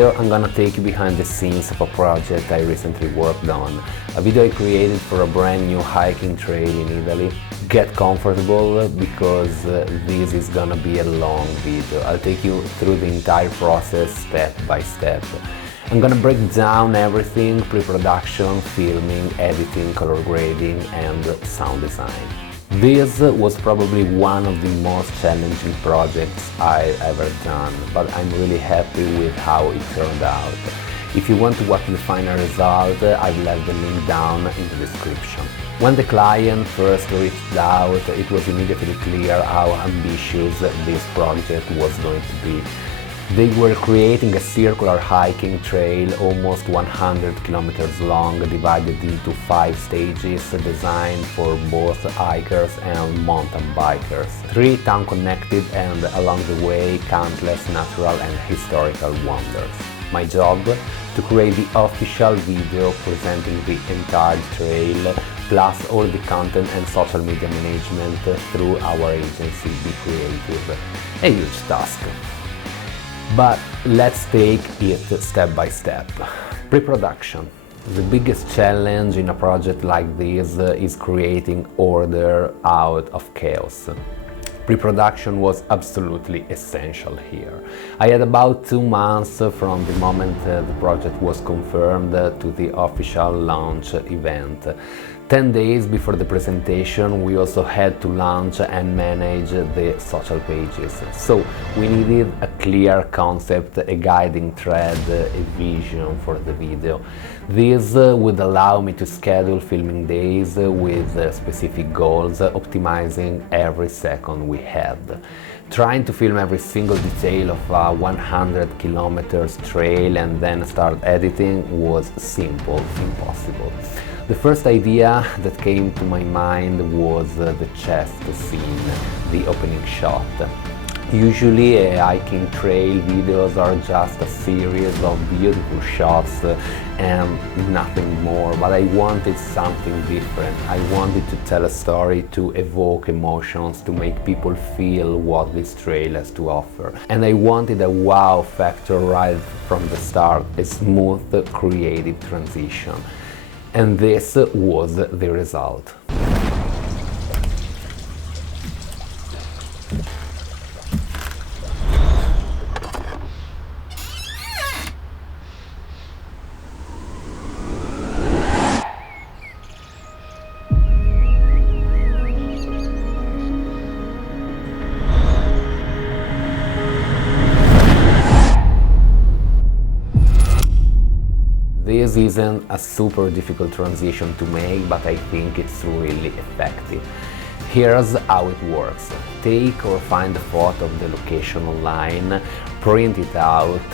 video I'm gonna take you behind the scenes of a project I recently worked on, a video I created for a brand new hiking trail in Italy. Get comfortable because this is gonna be a long video. I'll take you through the entire process step by step. I'm gonna break down everything: pre-production, filming, editing, color grading and sound design. This was probably one of the most challenging projects I've ever done, but I'm really happy with how it turned out. If you want to watch the final result, I've left the link down in the description. When the client first reached out, it was immediately clear how ambitious this project was going to be. They were creating a circular hiking trail almost 100 kilometers long, divided into 5 stages, designed for both hikers and mountain bikers. 3 town-connected, and along the way countless natural and historical wonders. My job? To create the official video presenting the entire trail, plus all the content and social media management through our agency, Be Creative. A huge task. But let's take it step by step. Pre-production. The biggest challenge in a project like this is creating order out of chaos. Pre-production was absolutely essential here. I had about 2 months from the moment the project was confirmed to the official launch event. 10 days before the presentation, we also had to launch and manage the social pages. So we needed a clear concept, a guiding thread, a vision for the video. This would allow me to schedule filming days with specific goals, optimizing every second we had. Trying to film every single detail of a 100 kilometers trail and then start editing was simple impossible. The first idea that came to my mind was the chest scene, the opening shot. Usually hiking trail videos are just a series of beautiful shots and nothing more, but I wanted something different. I wanted to tell a story, to evoke emotions, to make people feel what this trail has to offer. And I wanted a wow factor right from the start, a smooth, creative transition. And this was the result. This isn't a super difficult transition to make, but I think it's really effective. Here's how it works. Take or find a photo of the location online, print it out,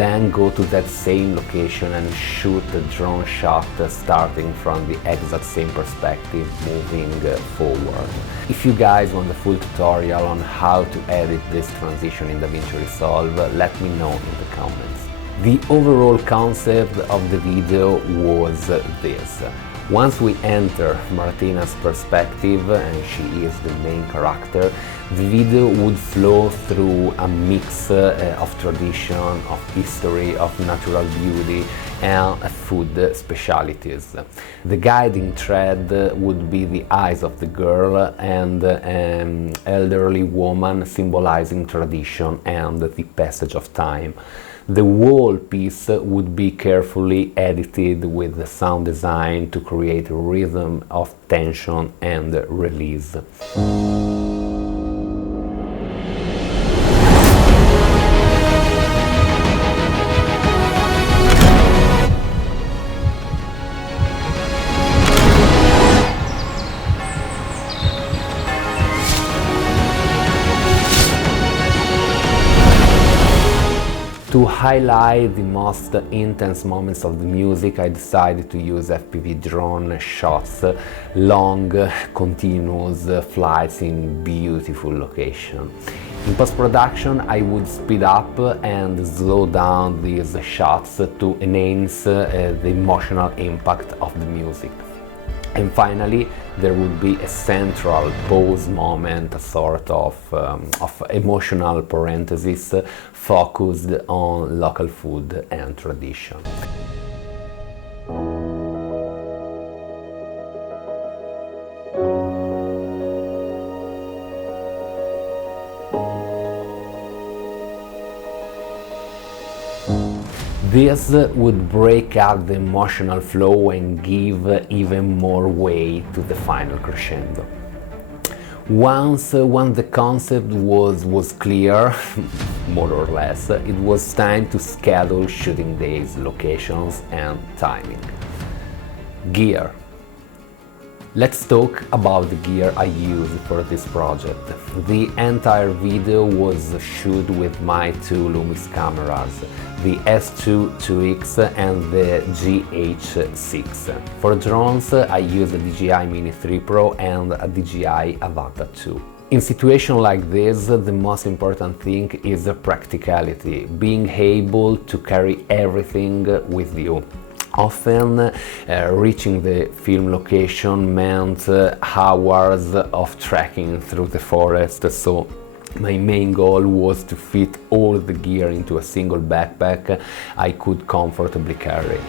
then go to that same location and shoot a drone shot starting from the exact same perspective, moving forward. If you guys want the full tutorial on how to edit this transition in DaVinci Resolve, let me know in the comments. The overall concept of the video was this. Once we enter Martina's perspective, and she is the main character, the video would flow through a mix of tradition, of history, of natural beauty and food specialities. The guiding thread would be the eyes of the girl and an elderly woman, symbolizing tradition and the passage of time. The whole piece would be carefully edited with the sound design to create a rhythm of tension and release. To highlight the most intense moments of the music, I decided to use FPV drone shots, long, continuous flights in beautiful location. In post-production, I would speed up and slow down these shots to enhance the emotional impact of the music. And finally, there would be a central pause moment, a sort of emotional parenthesis focused on local food and tradition. This would break up the emotional flow and give even more weight to the final crescendo. Once the concept was clear, more or less, it was time to schedule shooting days, locations and timing. Gear. Let's talk about the gear I used for this project. The entire video was shot with my two Lumix cameras, the S5IIX and the GH6. For drones, I used the DJI Mini 3 Pro and a DJI Avata 2. In situations like this, the most important thing is the practicality, being able to carry everything with you. Often reaching the film location meant hours of trekking through the forest, so my main goal was to fit all the gear into a single backpack I could comfortably carry.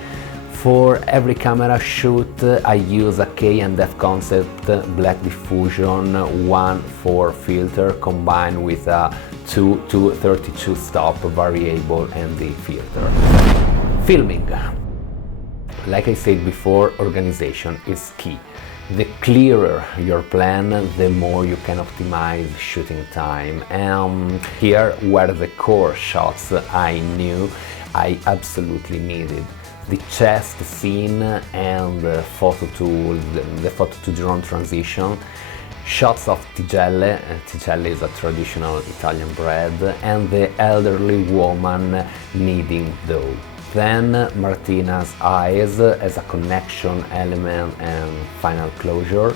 For every camera shoot, I use a cann concept black diffusion 1.4 filter combined with a 2 to 32 stop variable ND filter. Filming. Like I said before, organization is key. The clearer your plan, the more you can optimize shooting time. And here were the core shots I knew I absolutely needed. The chest scene and the photo to drone transition, shots of tigelle, tigelle is a traditional Italian bread, and the elderly woman kneading dough. Then Martina's eyes as a connection element and final closure,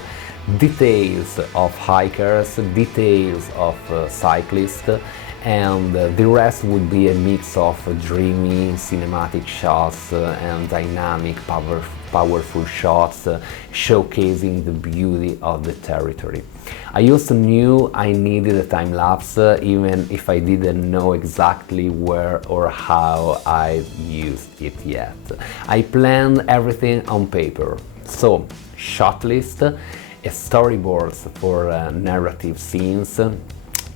details of hikers, details of cyclists, and the rest would be a mix of dreamy cinematic shots and dynamic, powerful shots showcasing the beauty of the territory. I also knew I needed a time-lapse even if I didn't know exactly where or how I used it yet. I planned everything on paper, so shot list, storyboards for narrative scenes,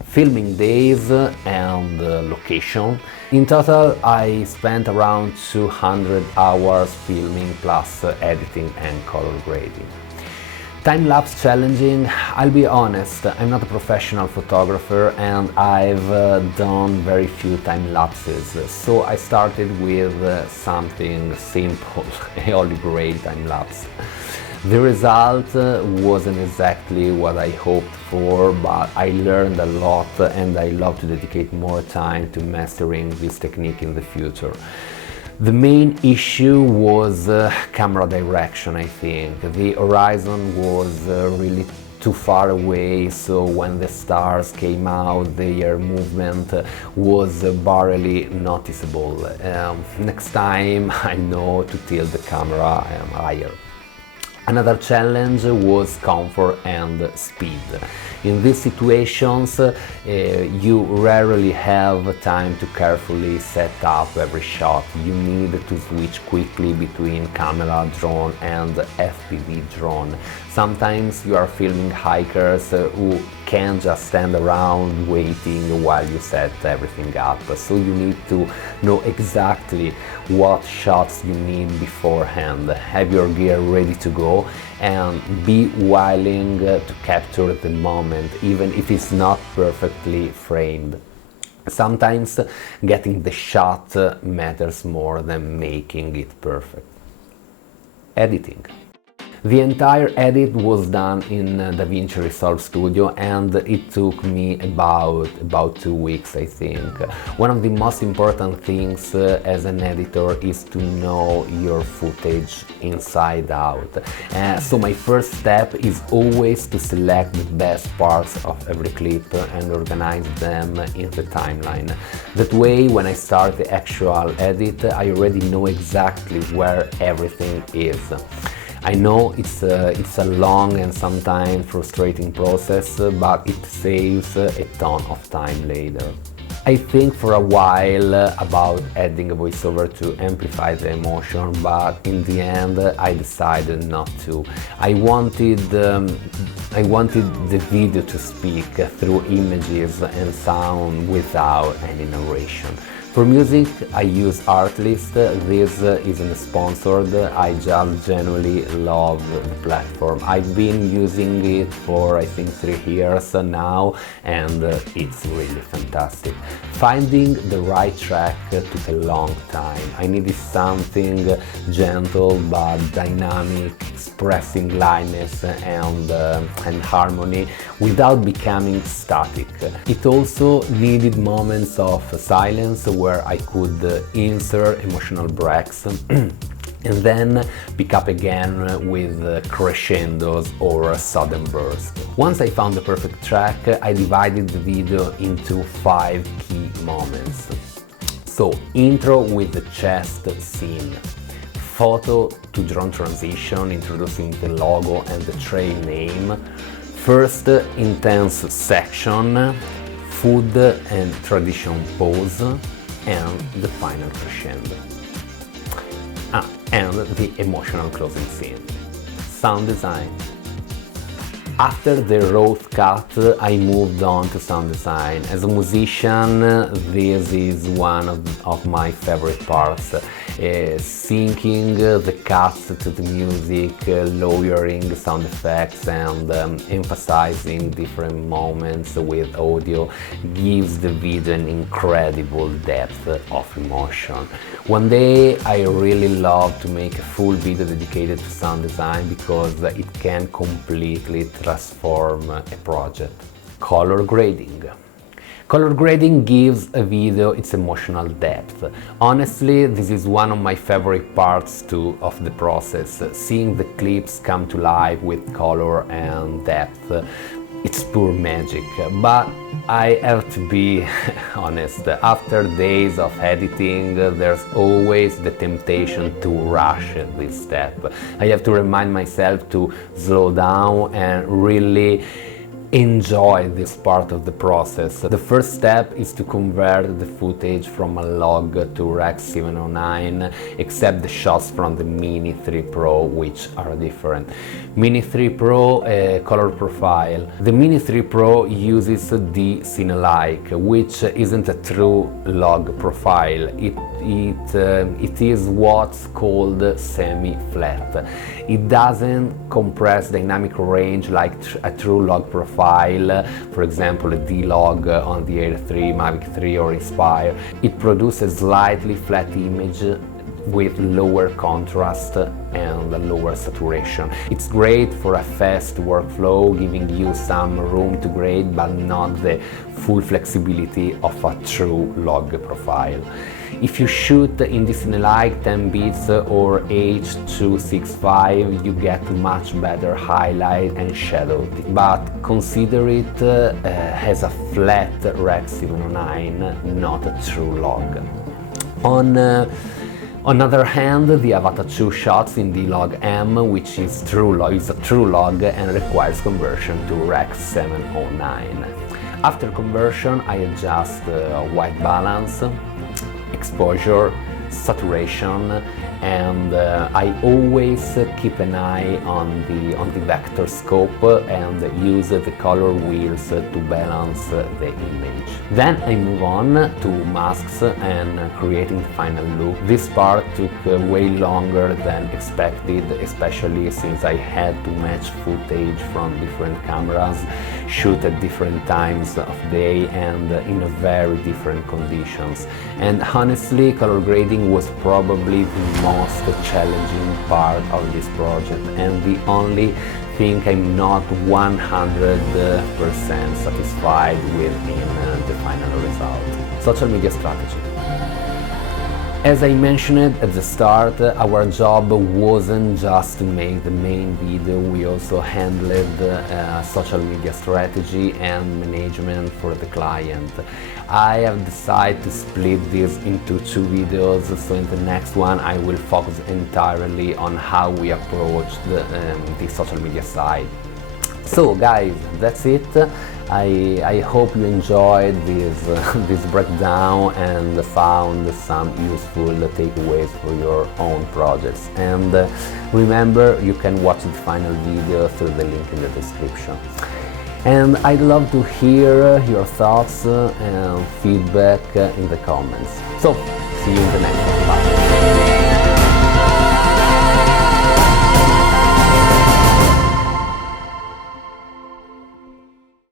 filming days and location. In total, I spent around 200 hours filming plus editing and color grading. Time-lapse challenging, I'll be honest, I'm not a professional photographer and I've done very few time-lapses, so I started with something simple, a holy grail time-lapse. The result wasn't exactly what I hoped for, but I learned a lot and I love to dedicate more time to mastering this technique in the future. The main issue was camera direction, I think. The horizon was really too far away, so when the stars came out, their movement was barely noticeable. Next time I know to tilt the camera higher. Another challenge was comfort and speed. In these situations, you rarely have time to carefully set up every shot. You need to switch quickly between camera, drone and FPV drone. Sometimes you are filming hikers who can't just stand around waiting while you set everything up. So you need to know exactly what shots you need beforehand, have your gear ready to go and be willing to capture the moment, even if it's not perfectly framed. Sometimes getting the shot matters more than making it perfect. Editing. The entire edit was done in DaVinci Resolve Studio and it took me about 2 weeks, I think. One of the most important things as an editor is to know your footage inside out. So my first step is always to select the best parts of every clip and organize them in the timeline. That way, when I start the actual edit, I already know exactly where everything is. I know it's a long and sometimes frustrating process, but it saves a ton of time later. I think for a while about adding a voiceover to amplify the emotion, but in the end I decided not to. I wanted the video to speak through images and sound without any narration. For music, I use Artlist. This isn't sponsored, I just genuinely love the platform. I've been using it for I think 3 years now, and it's really fantastic. Finding the right track took a long time. I needed something gentle but dynamic, expressing lightness and harmony without becoming static. It also needed moments of silence where I could insert emotional breaks and then pick up again with crescendos or sudden bursts. Once I found the perfect track, I divided the video into 5 key moments. So, intro with the chest scene, photo to drone transition introducing the logo and the trail name, first intense section, food and tradition pose, and the final crescendo. And the emotional closing scene. Sound design. After the rough cut, I moved on to sound design. As a musician, this is one of my favorite parts. Syncing the cuts to the music, lowering sound effects and emphasizing different moments with audio gives the video an incredible depth of emotion. One day I really love to make a full video dedicated to sound design because it can completely transform a project. Color grading. Color grading gives a video its emotional depth. Honestly, this is one of my favorite parts too of the process. Seeing the clips come to life with color and depth, it's pure magic. But I have to be honest, after days of editing, there's always the temptation to rush this step. I have to remind myself to slow down and really enjoy this part of the process. The first step is to convert the footage from a log to Rec 709, except the shots from the Mini 3 Pro, which are different. Mini 3 Pro color profile. The Mini 3 Pro uses the CineLike, which isn't a true log profile. It is what's called semi-flat. It doesn't compress dynamic range like a true log profile, for example a D-Log on the Air 3, Mavic 3 or Inspire. It produces slightly flat image with lower contrast and lower saturation. It's great for a fast workflow, giving you some room to grade but not the full flexibility of a true log profile. If you shoot in the CineLike 10 bits or H.265, you get much better highlight and shadow, but consider it as a flat Rec 709, not a true log. On the other hand, the Avata 2 shots in D-Log M, which is a true log and requires conversion to Rec 709. After conversion, I adjust white balance, exposure, saturation, and I always keep an eye on the vector scope and use the color wheels to balance the image. Then I move on to masks and creating the final look. This part took way longer than expected, especially since I had to match footage from different cameras, shoot at different times of day and in very different conditions. And honestly, color grading was probably the most challenging part of this project and the only thing I'm not 100% satisfied with in the final result. Social media strategy. As I mentioned at the start, our job wasn't just to make the main video, we also handled social media strategy and management for the client. I have decided to split this into 2 videos, so in the next one I will focus entirely on how we approach the social media side. So guys, that's it. I hope you enjoyed this breakdown and found some useful takeaways for your own projects. And remember, you can watch the final video through the link in the description. And I'd love to hear your thoughts and feedback in the comments. So, see you in the next one.